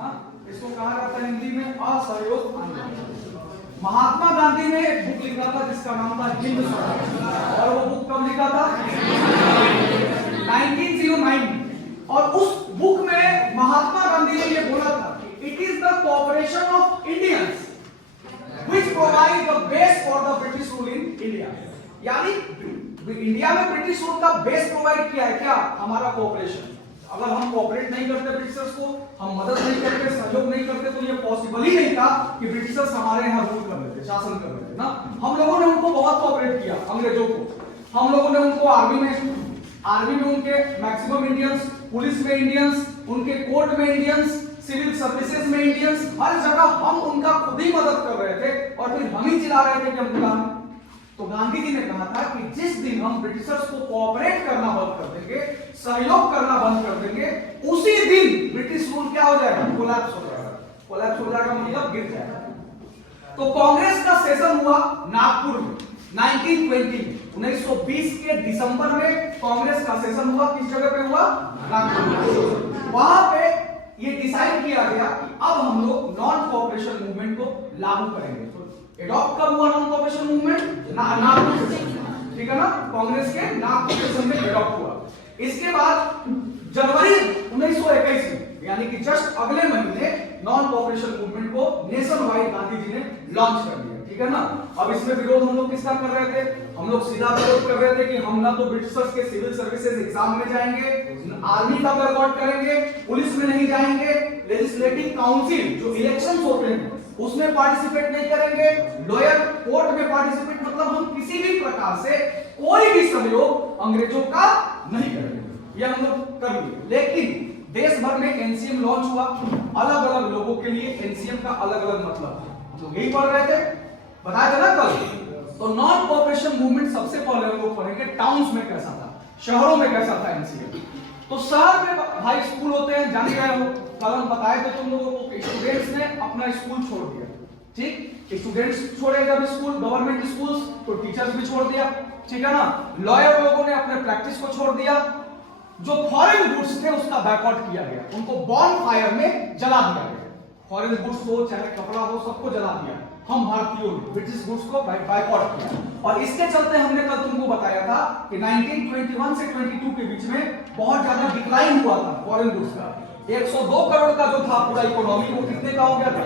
हाँ, इसको कहा जाता है हिंदी में असहयोग आंदोलन। महात्मा गांधी ने एक बुक लिखा था जिसका नाम था हिंद स्वराज, और वो बुक कब लिखा था? 1909। और उस बुक में महात्मा गांधी ने ये बोला था कि it is the cooperation of Indians which provide the base for the British rule in India. यानी इंडिया में ब्रिटिश रूल का बेस प्रोवाइड किया है क्या? हमारा कोऑपरेशन। अगर हम कोऑपरेट नहीं करते ब्रिटिशर्स को, हम मदद नहीं करते, सहयोग नहीं करते, तो ये पॉसिबल ही नहीं था कि ब्रिटिशर्स हमारे यहाँ रूल कर लेते, शासन कर लेते ना। हम लोगों ने उनको बहुत कोऑपरेट किया, अंग्रेजों को। हम लोगों ने उनको आर्मी में उनके मैक्सिमम इंडियंस, पुलिस में इंडियंस, उनके कोर्ट में इंडियंस, सिविल सर्विसेज में इंडियंस, हर जगह हम उनका खुद ही मदद कर रहे थे और फिर हम ही चिल्ला रहे थे कि हम गुलाम। तो गांधी जी ने कहा था कि जिस दिन हम ब्रिटिशर्स को कोऑपरेट करना बंद कर देंगे, सहयोग करना बंद कर देंगे, उसी दिन ब्रिटिश रूल क्या हो जाएगा? कोलैप्स हो जाएगा। कोलैप्स हो जाएगा मतलब गिर जाएगा। तो कांग्रेस का सेशन हुआ नागपुर में 1920 के दिसंबर में कांग्रेस का सेशन हुआ। किस जगह पे हुआ? नागपुर। वहां पे ये डिसाइड किया गया कि अब हम लोग नॉन कोऑपरेशन मूवमेंट को लागू करेंगे। तो एडॉप्ट कब हुआ non cooperation movement? Nagpur session, ठीक है ना? कांग्रेस के नागपुर सेशन में एडॉप्ट हुआ। इसके बाद जनवरी 1921 में, यानी कि जस्ट अगले महीने, नॉन कोऑपरेशन मूवमेंट को नेशन वाइड गांधी जी ने लॉन्च कर दिया, ठीक है ना? अब इसमें विरोध हम लोग किसका कर रहे थे? हम लोग सीधा विरोध कर रहे थे कि हम ना तो ब्रिटिशर्स के सिविल सर्विसेज एग्जाम में जाएंगे, आर्मी का वर्कआउट करेंगे, पुलिस में नहीं जाएंगे, लेजिस्लेटिव काउंसिल जो इलेक्शंस होते हैं उसमें पार्टिसिपेट नहीं करेंगे, लोअर कोर्ट में पार्टिसिपेट, मतलब हम किसी भी प्रकार से कोई भी सहयोग अंग्रेजों का नहीं करेंगे। ये हम लोग कर लिए। लेकिन देश भर में एनसीएम लॉन्च हुआ। अलग अलग लोगों के लिए एनसीएम का अलग अलग मतलब है, हम लोग यही पढ़ रहे थे, बताया था ना कल। तो नॉन कोऑपरेशन मूवमेंट सबसे पहले हम लोग पढ़ेंगे टाउन्स में कैसा था, शहरों में कैसा था एनसीएम। तो शहर में भाई स्कूल होते हैं, जान गए हो, कल हम बताए थे तुम लोगों को कि स्टूडेंट्स ने अपना स्कूल छोड़ दिया, ठीक? स्टूडेंट्स छोड़े जब स्कूल, गवर्नमेंट स्कूल्स, तो टीचर्स भी छोड़ दिया, ठीक है ना? लॉयर लोगों ने अपने प्रैक्टिस को छोड़ दिया। जो फॉरेन गुड्स थे उसका बायकॉट किया गया, उनको बॉन फायर में जला दिया गया। फॉरेन गुड्स हो चाहे कपड़ा हो, सबको जला दिया। हम भारतीयों ने ब्रिटिश गुड्स को बायकॉट किया। और इसके चलते हमने कल तुमको बताया था कि 1921 से 22 के बीच में बहुत ज्यादा डिक्लाइन हुआ था फॉरेन गुड्स का। 102 करोड़ का जो था पूरा इकोनॉमी, वो कितने का हो गया था?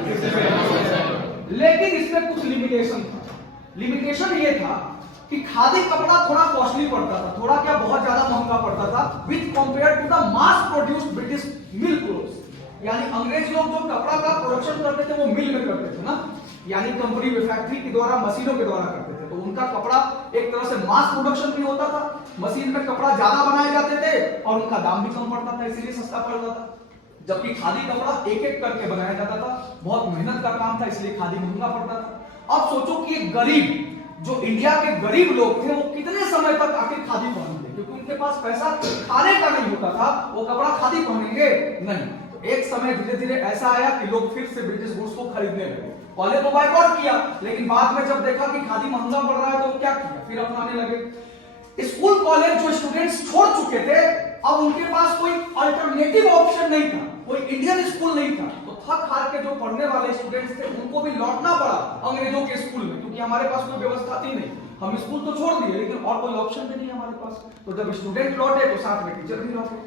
लेकिन इसमें कुछ लिमिटेशन था। लिमिटेशन ये था कि खादी कपड़ा थोड़ा कॉस्टली पड़ता था, थोड़ा क्या बहुत ज्यादा महंगा पड़ता था with compare to the mass produced British mill clothes. यानी अंग्रेज लोग जो कपड़ा का प्रोडक्शन करते थे वो मिल में करते थे ना, यानी कंपनी में फैक्ट्री के द्वारा, मशीनों के द्वारा करते थे। तो उनका कपड़ा एक तरह से मास प्रोडक्शन भी होता था, मशीन में कपड़ा ज्यादा बनाए जाते थे और उनका दाम भी कम पड़ता था, इसीलिए सस्ता पड़ता था। जबकि खादी कपड़ा एक एक करके बनाया जाता था, बहुत मेहनत का काम था, इसलिए खादी महंगा पड़ता था। अब सोचो कि एक गरीब, जो इंडिया के गरीब लोग थे, वो कितने समय तक आके खादी पहनते, क्योंकि उनके पास पैसा खाने का नहीं होता था, वो कपड़ा खादी पहनेंगे नहीं। तो एक समय धीरे धीरे ऐसा आया कि लोग फिर से ब्रिटिश गुड्स को खरीदने लगे। पहले तो बायकॉट किया, लेकिन बाद में जब देखा कि खादी महंगा पड़ रहा है तो क्या किया, फिर अपनाने लगे। स्कूल कॉलेज जो स्टूडेंट्स छोड़ चुके थे, अब उनके पास कोई अल्टरनेटिव ऑप्शन नहीं था, कोई इंडियन स्कूल नहीं था। तो थक हार के जो पढ़ने वाले स्टूडेंट्स थे उनको भी लौटना पड़ा अंग्रेजों के स्कूल में, क्योंकि हमारे पास कोई व्यवस्था थी नहीं। हम स्कूल तो छोड़ दिए, लेकिन और कोई ऑप्शन भी नहीं हमारे पास। तो जब स्टूडेंट लौटे तो साथ में टीचर भी लौटे,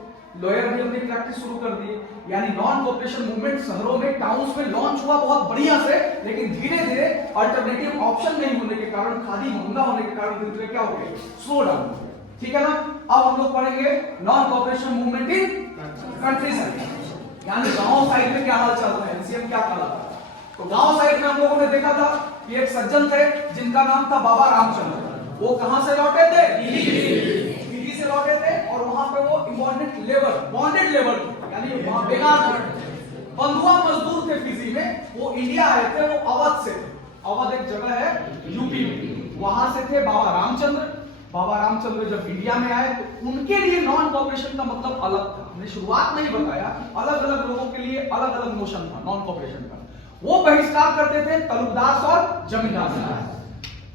लॉयर भी अपनी प्रैक्टिस शुरू कर दिए। यानी नॉन कोऑपरेशन मूवमेंट शहरों में, टाउन्स में लॉन्च हुआ बहुत बढ़िया से, लेकिन धीरे धीरे अल्टरनेटिव ऑप्शन नहीं होने के कारण, खादी महंगा होने के कारण धीरे धीरे क्या हो गया, स्लो डाउन, ठीक है ना? अब हम लोग पढ़ेंगे non cooperation movement in country side, यानी गांव साइड में क्या हाल चल रहा है, एनसीएम क्या कर रहा है। तो गांव साइड में हम लोगों ने देखा था कि एक सज्जन थे जिनका नाम था बाबा रामचंद्र। वो कहां से लौटे थे? दिल्ली से लौटे थे। और वहां पे वो बॉन्डेड लेबर यानी वहां बेकार बंधुआ मजदूर थे फिजी में। वो इंडिया आए थे, वो अवध से थे। अवध एक जगह है यूपी में, वहां से थे बाबा रामचंद्र। बाबा रामचंद्र जब इंडिया में आए तो उनके लिए नॉन कोऑपरेशन का मतलब अलग था। हमने शुरुआत में ही बताया, अलग अलग लोगों के लिए अलग अलग नोशन था नॉन कोऑपरेशन का। वो बहिष्कार करते थे तलुकदार और जमींदार से।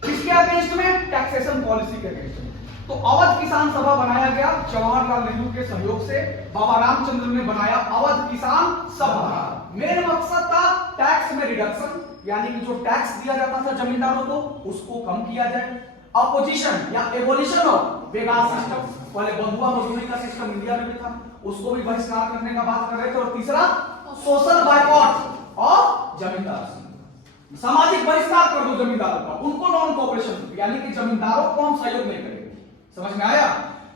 किसके अगेंस्ट में? टैक्सेशन पॉलिसी के अगेंस्ट में। तो अवध किसान सभा बनाया गया जवाहरलाल नेहरू के सहयोग से। बाबा रामचंद्र ने बनाया अवध किसान सभा में मकसद था टैक्स में रिडक्शन, यानी कि जो टैक्स दिया जाता था जमींदारों को उसको कम किया जाए। अपोजिशन या एबोलिशन ऑफ बेगार सिस्टम, पहले बंधुआ मजदूरी का सिस्टम इंडिया में भी था, उसको भी बहिष्कार करने का बात कर रहे थे। और तीसरा सोशल बायकॉट ऑफ जमींदार, सामाजिक बहिष्कार कर दो जमींदारों का, उनको नॉन कोऑपरेशन, यानी कि जमींदारों को हम सहयोग नहीं करेंगे। समझ में आया?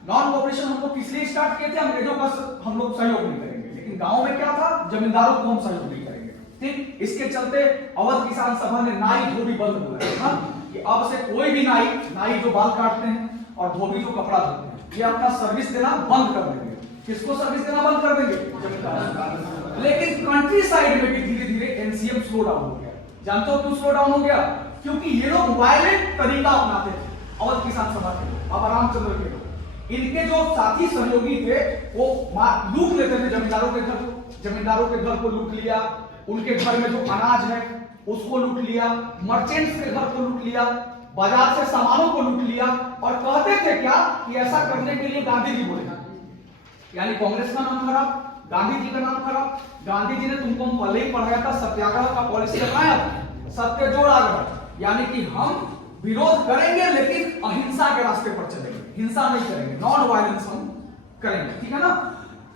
नॉन कोऑपरेशन हम लोग इसलिए स्टार्ट किए थे, अंग्रेजों का हम लोग सहयोग नहीं करेंगे, लेकिन गांव में क्या था, जमींदारों को हम सहयोग नहीं करेंगे। ठीक, इसके चलते अवध किसान सभा ने नाई धोबी बंद हो गया था कि अब से कोई भी नाई जो बाल काटते हैं और धोबी जो कपड़ा धोते हैं, ये अपना सर्विस देना बंद कर देंगे। किसको सर्विस देना बंद कर देंगे? जमींदारों। लेकिन कंट्री साइड में भी धीरे धीरे एनसीएम स्लो डाउन हो गया। जानते हो क्यों स्लो डाउन हो गया? क्योंकि ये लोग वायलेंट तरीका अपनाते थे। अवध किसान सभा के लोग, अब रामचंद्र के लोग, इनके जो साथी सहयोगी थे वो लूट लेते थे जमींदारों के घर को। जमींदारों के घर को लूट लिया, उनके घर में जो अनाज है उसको लूट लिया, मर्चेंट्स के घर को लूट लिया, बाजार से सामानों को लूट लिया। और कहते थे क्या कि ऐसा करने के लिए गांधी जी बोले, यानी कांग्रेस का नाम खराब, गांधी जी का नाम खराब। गांधी जी ने तुमको पहले ही पढ़ाया था, सत्याग्रह का पॉलिसी अपनाया, सत्य जोड़ आग्रह, यानी कि हम विरोध करेंगे लेकिन अहिंसा के रास्ते पर चलेंगे, हिंसा नहीं करेंगे, नॉन वायलेंस हम करेंगे। ठीक है ना?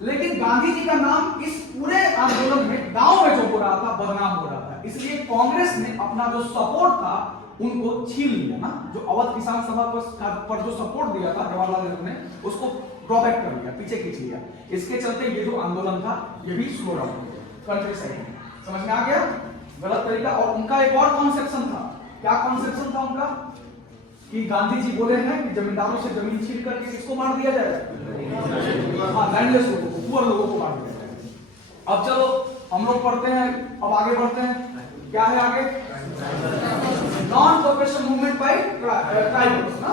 लेकिन गांधी जी का नाम इस पूरे आंदोलन में गांव में जो हो रहा था बदनाम हो रहा था, इसलिए कांग्रेस ने अपना जो सपोर्ट था उनको छीन लिया ना। जो अवध किसान सभा पर जो सपोर्ट दिया था जवाहरलाल नेहरू ने, उसको ड्रॉबैक कर लिया, पीछे खींच लिया। इसके चलते ये जो आंदोलन था ये भी स्लो डाउन हो गया कंट्री साइड में। समझ में आ गया? गलत तरीका। और उनका एक और कॉन्सेप्शन था। क्या कॉन्सेप्शन था उनका? कि गांधी जी बोले हैं कि जमींदारों से जमीन छीन करके किसको मार दिया जाएगा? हाँ, लैंडलेस लोगों को, पुअर लोगों को मार दिया जाएगा। अब चलो हम लोग पढ़ते हैं, अब आगे बढ़ते हैं। क्या है आगे? Non cooperation movement by tribals ना।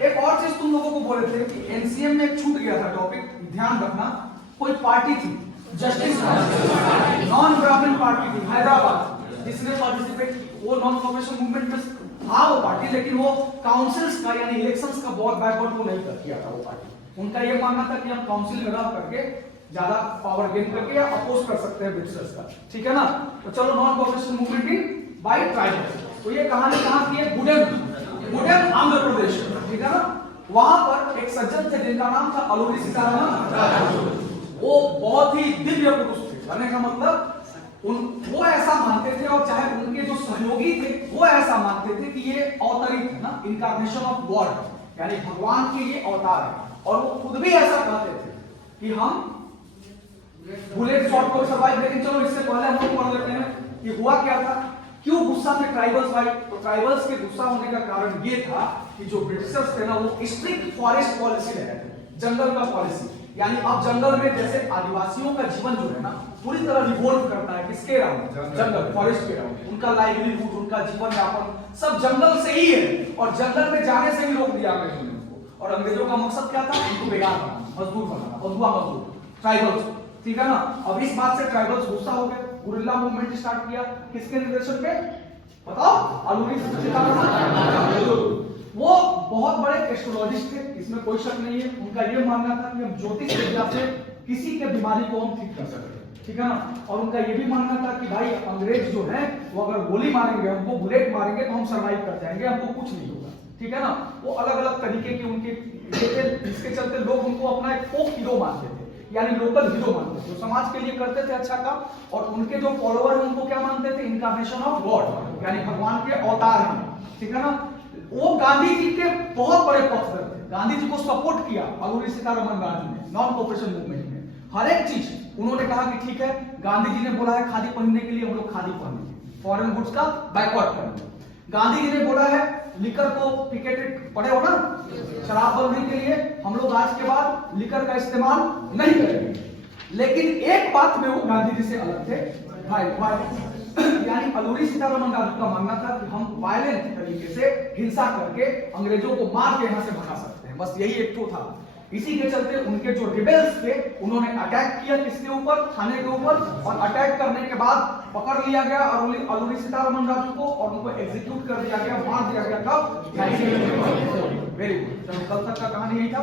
एक और चीज तुम लोगों को बोले थे कि एनसीएम में छूट गया था टॉपिक, ध्यान रखना। कोई पार्टी थी, जस्टिस नॉन ब्राह्मण पार्टी थी हैदराबाद, जिसने पार्टिसिपेट की। वो नॉन कोऑपरेशन मूवमेंट में था वो पार्टी, लेकिन वो काउंसिल्स का यानी इलेक्शंस का बहुत बैकवर्ड वो नहीं किया था वो पार्टी। उनका ये मानना था कि हम काउंसिल में रह करके ज्यादा पावर गेन करके या अपोज कर सकते हैं ब्रिटिशर्स का। ठीक है ना? तो चलो non cooperation movement in by tribals. तो ये कहानी कहां की है? गुडेन आंध्र प्रदेश। ठीक है ना? वहां पर एक सज्जन थे जिनका नाम था अलूरी सीतारामन। वो बहुत ही दिव्य पुरुष थे, कहने का मतलब वो ऐसा मानते थे, और चाहे उनके जो सहयोगी थे वो ऐसा मानते थे कि ये अवतरित है ना, इनकार्नेशन ऑफ गॉड, यानी भगवान के ये अवतार है। और वो खुद भी ऐसा कहते थे कि हम बुलेट शॉट को सर्वाइव। लेकिन चलो इससे पहले हम लोग पढ़ लेते हैं कि हुआ क्या था, क्यों गुस्सा थे ट्राइबल्स भाई। तो ट्राइबल्स के गुस्सा होने का कारण ये था कि जो ब्रिटिशर्स थे ना वो स्ट्रिक्ट फॉरेस्ट पॉलिसी ले रहे थे, जंगल का पॉलिसी। यानी अब जंगल में जैसे आदिवासियों का जीवन जो है ना पूरी तरह रिवॉल्व करता है किसके अराउंड? जंगल, फॉरेस्ट के अराउंड। उनका लाइवलीहुड, उनका जीवन यापन सब जंगल से ही है, और जंगल में जाने से भी रोक दिया अंग्रेजों ने उनको। और अंग्रेजों का मकसद क्या था? उनको बेगार बनाना, मजदूर बनाना, बंधुआ मजदूर, ट्राइबल्स। ठीक है ना? अब इस बात से ट्राइबल्स गुस्सा हो गए, गुरिल्ला मूवमेंट स्टार्ट किया। किसके निर्देशन पे? बताओ। अलूरी सीतारामन। वो बहुत बड़े एस्ट्रोलॉजिस्ट थे, इसमें कोई शक नहीं है। उनका ये मानना था कि हम ज्योतिष विद्या से किसी के बीमारी को हम ठीक कर सकते हैं। ठीक है ना? और उनका ये भी मानना था कि भाई अंग्रेज जो है वो अगर गोली मारेंगे, हमको बुलेट मारेंगे तो हम सर्वाइव कर जाएंगे, हमको कुछ नहीं होगा। ठीक है ना? वो अलग अलग तरीके के उनके, जिसके चलते लोग उनको अपना एक फोक हीरो मानते थे, यानी लोकल हीरो मानते थे, जो समाज के लिए करते थे अच्छा काम। और उनके जो फॉलोअर हैं उनको क्या मानते थे? इनकार्नेशन ऑफ गॉड, यानी भगवान के अवतार हैं। ठीक है ना? वो गांधी जी के बहुत बड़े पक्षधर थे, गांधी जी को सपोर्ट किया अलूरी सीतारामन गांधी ने नॉन कोऑपरेशन मूवमेंट में। हर एक चीज उन्होंने कहा कि ठीक है, गांधी जी ने बोला है खादी पहनने के लिए, हम लोग खादी पहनेंगे, फॉरेन गुड्स का बायकॉट करेंगे। गांधी जी ने बोला है लिकर को पिकेटेड, पढ़े हो ना, शराबबंदी के लिए हम लोग आज के बाद लिकर का इस्तेमाल नहीं करेंगे। लेकिन एक बात में वो गांधी जी से अलग थे, भाई यानी अलूरी सीतारामन गांधी का मानना था कि हम वायलेंट तरीके से हिंसा करके अंग्रेजों को मार के यहां से भगा सकते हैं, बस यही एक तो था। इसी के चलते उनके जो रिबेल्स थे उन्होंने अटैक किया किसके ऊपर? थाने के ऊपर। और अटैक करने के बाद पकड़ लिया गया अलूरी सीतारामन राजू को, और उनको एग्जीक्यूट कर दिया गया, मार दिया गया। कब? Very good. चलो कल तक का कहानी यही था।